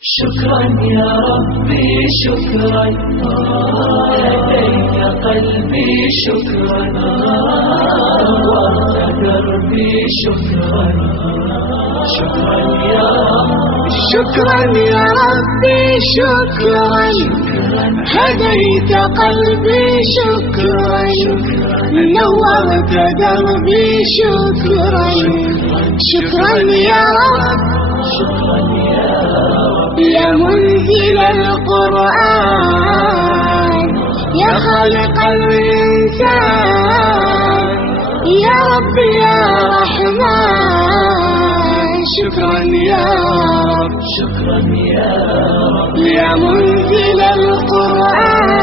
شكرا يا ربي شكرا، هديت قلبي شكرا، نورت دربي شكرا. شكرا يا ربي شكرا يا ربي شكرا، هديت قلبي شكرا، نورت دربي شكرا. شكرا يا رب، شكرا يا رب، يا منزل القرآن، يا خالق الإنسان، يا رب يا رحمن. شكرا يا رب، شكرا يا رب، يا منزل القرآن،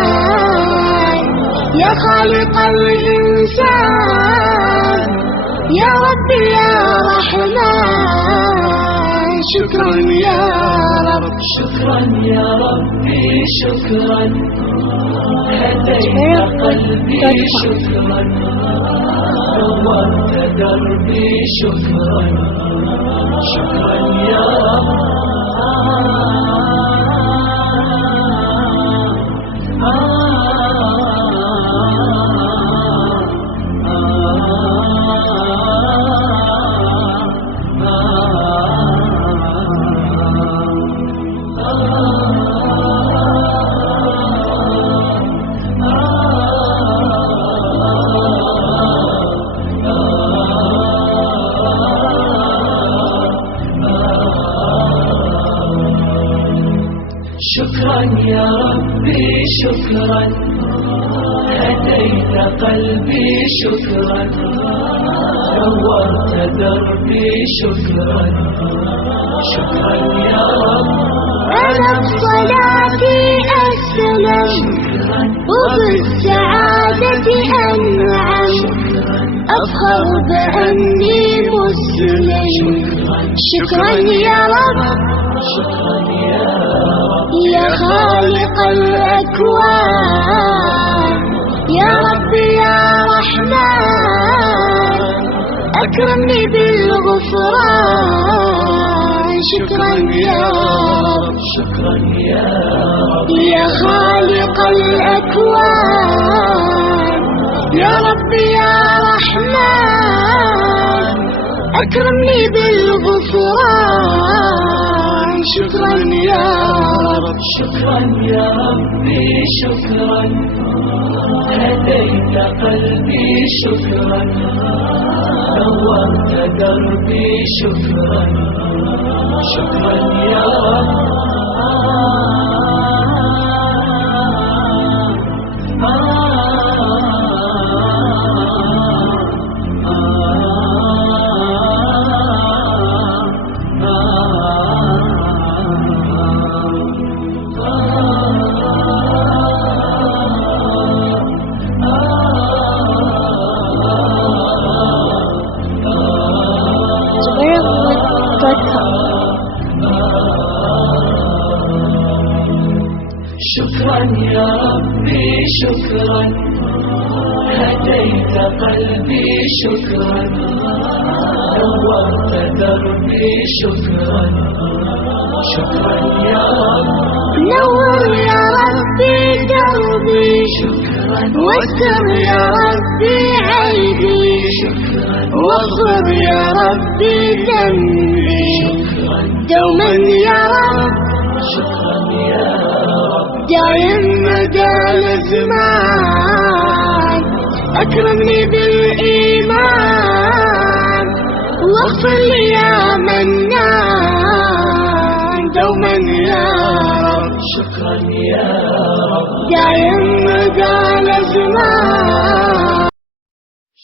يا خالق الإنسان، يا رب يا رحمن. شكرا يا رب، شكرا يا ربي شكرا، هديت قلبي شكرا، نورت دربي شكرا. شكرا يا رب، شكرا يا ربي شكرا، هديت قلبي شكرا، نورت دربي شكرا. شكرا يا رب، أنا بصلاتي أسلم، وبالسعادة أنعم، أفخر بأني مسلم. شكرا يا رب، شكرا يا رب، يا خالق الأكوان، يا رب يا رحمن، أكرمني بالغفران. شكرا يا رب، شكرا يا رب، يا خالق الأكوان، يا رب يا رحمن، أكرمني بالغفران. شكرا يا رب، شكرا يا ربي شكرا، هديت قلبي شكرا، نورت دربي شكرا. شكرا يا رب، شكرا يا ربي شكرا، هديت قلبي شكرا، نورت دربي شكرا. شكرا يا رب، نور يا ربي دربي، شكرا واستر يا ربي عيبي، واغفر يا ربي ذنبي دوما يا رب. شكرا يا رب، دايم مدى الازمان، اكرمني بالايمان، واغفر لي يا منان دوما يا رب. شكرا يا رب، دايم مدى الازمان.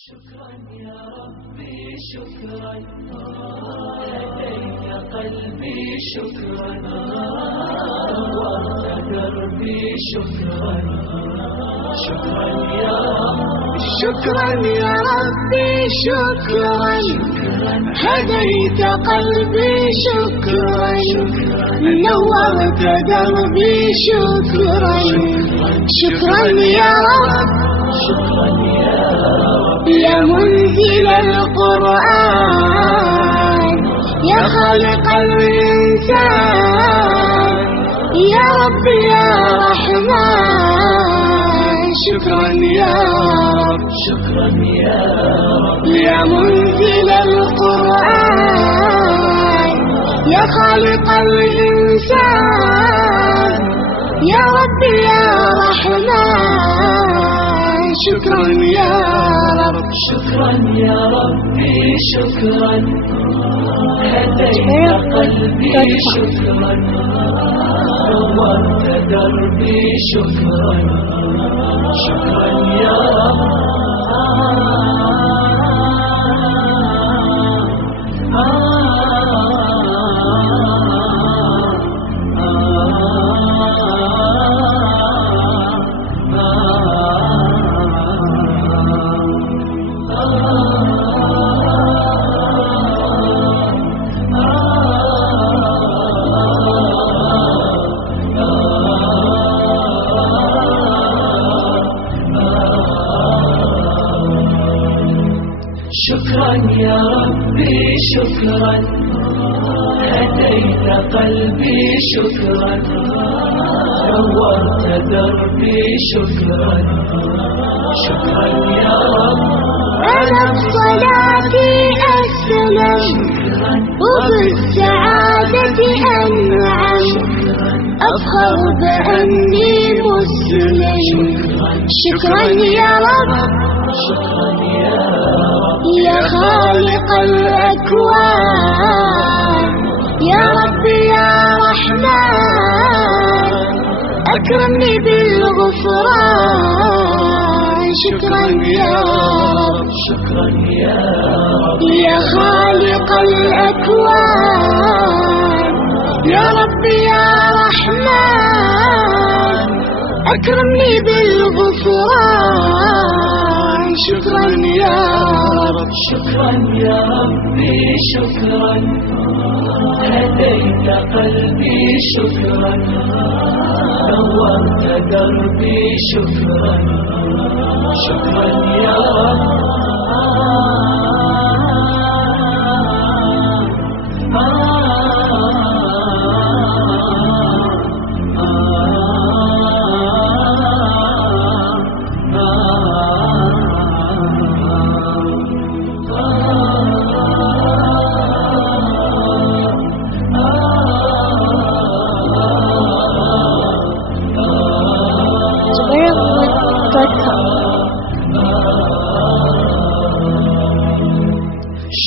شكرا يا ربي شكرا، هديت قلبي شكرا، نورت دربي شكرا. شكرا يا رب، شكرا يا ربي شكرا، هديت قلبي شكرا، نورت دربي شكرا. شكرا يا رب، شكرا يا رب، يا منزل القرآن، يا خالق الإنسان، ربي يا رحمن شكرا يا رب شكرا يا رب يا منزل القرآن يا خالق الإنسان يا ربي يا رحمن شكرا يا رب شكرا يا ربي شكرا هديت قلبي شكرا نورت دربي شكرا شكرا يا رب شكرا يا ربي شكرا هديت قلبي شكرا نورت دربي شكرا شكرا يا رب أنا بصلاتي أسلم وبالسعادة أنعم أفخر بأني مسلم شكرا يا رب شكرا يا رب يا خالق الأكوان يا ربي يا رحمن أكرمني بالغفران شكرا يا رب شكرا يا رب يا خالق الأكوان يا ربي يا رحمن أكرمني بالغفران شكرا يا رب شكرا يا ربي شكرا هديت قلبي شكرا نورت دربي شكرا شكرا يا رب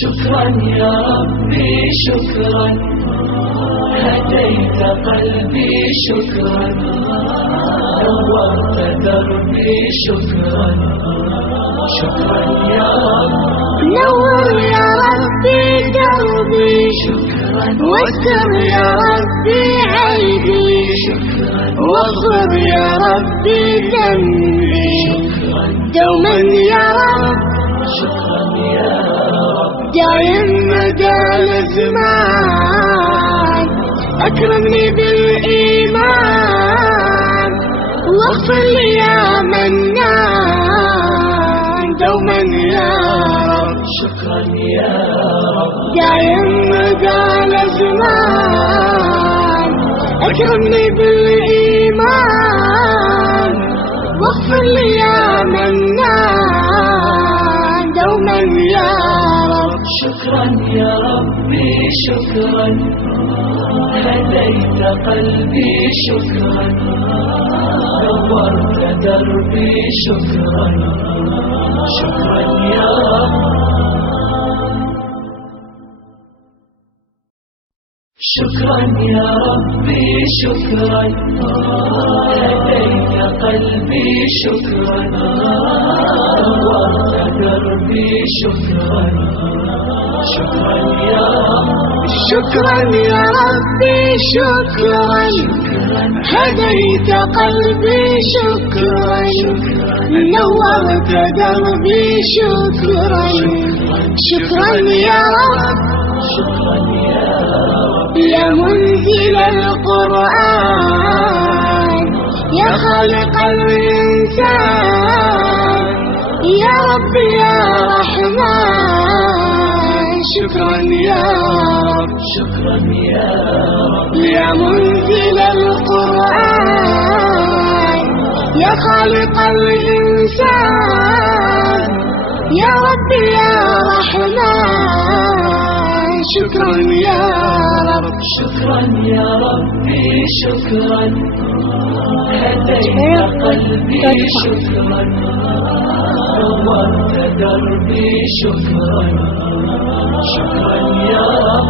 شكرا يا ربي شكرا هديت قلبي شكرا نورت دربي شكرا شكرا يا رب نور يا ربي دربي شكرا واستر يا ربي عيبي واغفر يا ربي ذنبي دوما يا رب شكرا يا رب دايم مدى الزمان أكرمني بالإيمان واغفر لي يا منان دوما يا رب شكرا يا رب دايم مدى الزمان أكرمني بالإيمان واغفر لي يا منان دوما يا رب شكرا يا ربي شكرا هديت قلبي شكرا نورت دربي شكرا شكرا يا رب شكرا يا ربي شكرا هديت قلبي شكرا نورت دربي شكرا شكرا يا رب شكرا يا ربي شكرا هديت قلبي شكرا نورت دربي شكرا شكرا يا رب شكرا يا رب يا منزل القرآن يا خالق الإنسان يا ربي يا رحمن شكرا يا رب شكرا يا رب يا منزل القرآن خالق الإنسان يا ربي يا رحمن شكرا يا رب شكرا يا ربي شكرا هديت قلبي شكرا نورت دربي شكرا شكرا يا رب